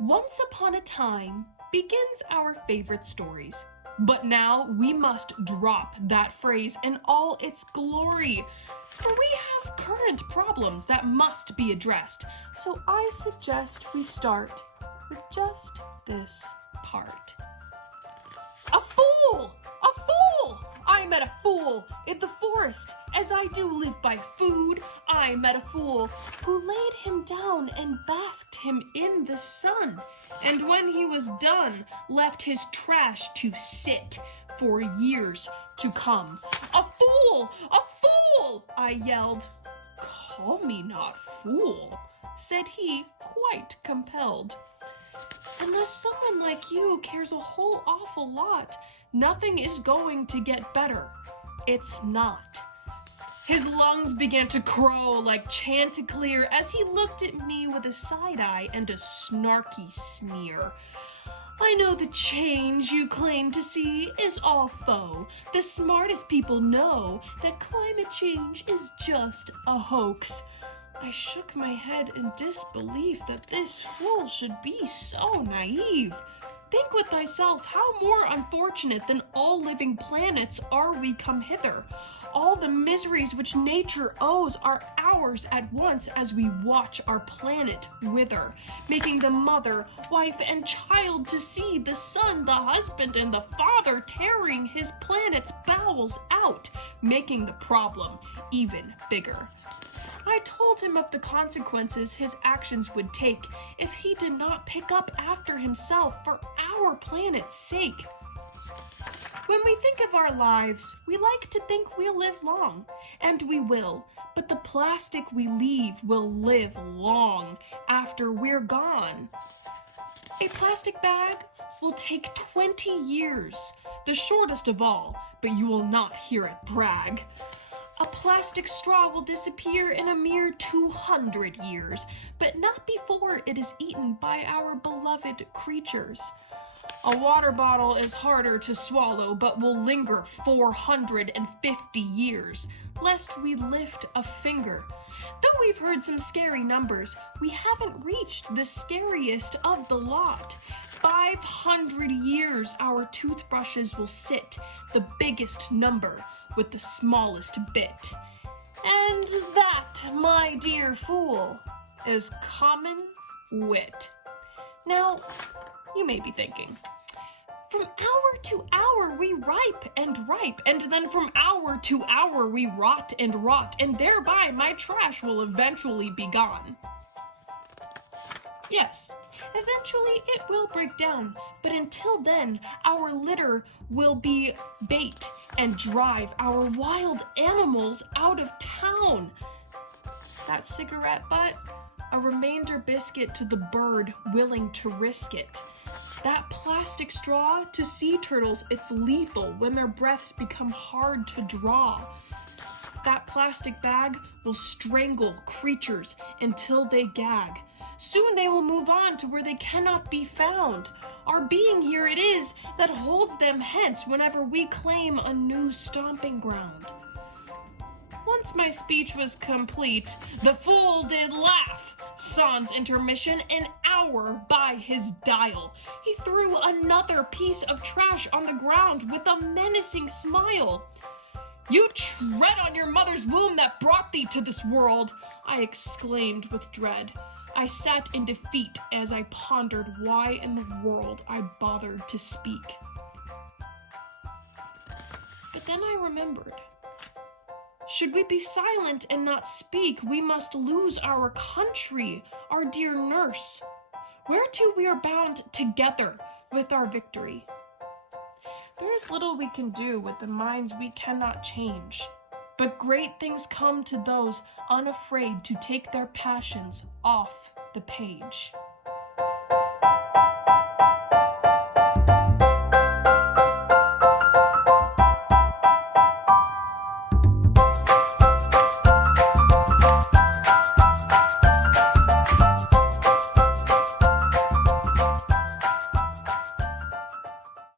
Once upon a time begins our favorite stories. But now we must drop that phrase in all its glory, for we have current problems that must be addressed. So I suggest we start with just this part. A fool! A fool! I met a fool in the forest. As I do live by food, I met a fool who laid him down and basked him in the sun. And when he was done, left his trash to sit for years to come. A fool! A fool! I yelled. Call me not fool, said he, quite compelled. Unless someone like you cares a whole awful lot, nothing is going to get better. It's not. His lungs began to crow like Chanticleer as he looked at me with a side eye and a snarky sneer. I know the change you claim to see is all faux. The smartest people know that climate change is just a hoax. I shook my head in disbelief that this fool should be so naive. Think with thyself, how more unfortunate than all living planets are we come hither. All the miseries which nature owes are ours at once as we watch our planet wither, making the mother, wife, and child to see, the son, the husband, and the father tearing his planet's bowels out, making the problem even bigger. I told him of the consequences his actions would take if he did not pick up after himself for our planet's sake. When we think of our lives, we like to think we'll live long, and we will, but the plastic we leave will live long after we're gone. A plastic bag will take 20 years, the shortest of all, but you will not hear it brag. A plastic straw will disappear in a mere 200 years, but not before it is eaten by our beloved creatures. A water bottle is harder to swallow, but will linger 450 years, lest we lift a finger. Though we've heard some scary numbers, we haven't reached the scariest of the lot. 500 years our toothbrushes will sit, the biggest number with the smallest bit. And that, my dear fool, is common wit. Now, you may be thinking, from hour to hour we ripe, and then from hour to hour we rot, and thereby my trash will eventually be gone. Yes, eventually it will break down, but until then, our litter will be bait and drive our wild animals out of town. That cigarette butt, a remainder biscuit to the bird willing to risk it. That plastic straw, to sea turtles, it's lethal when their breaths become hard to draw. That plastic bag will strangle creatures until they gag. Soon they will move on to where they cannot be found. Our being here it is that holds them hence whenever we claim a new stomping ground. Once my speech was complete, the fool did laugh. Sans intermission, an hour by his dial. He threw another piece of trash on the ground with a menacing smile. You tread on your mother's womb that brought thee to this world, I exclaimed with dread. I sat in defeat as I pondered why in the world I bothered to speak. But then I remembered. Should we be silent and not speak, we must lose our country, our dear nurse, whereto we are bound together with our victory. There is little we can do with the minds we cannot change, but great things come to those unafraid to take their passions off the page.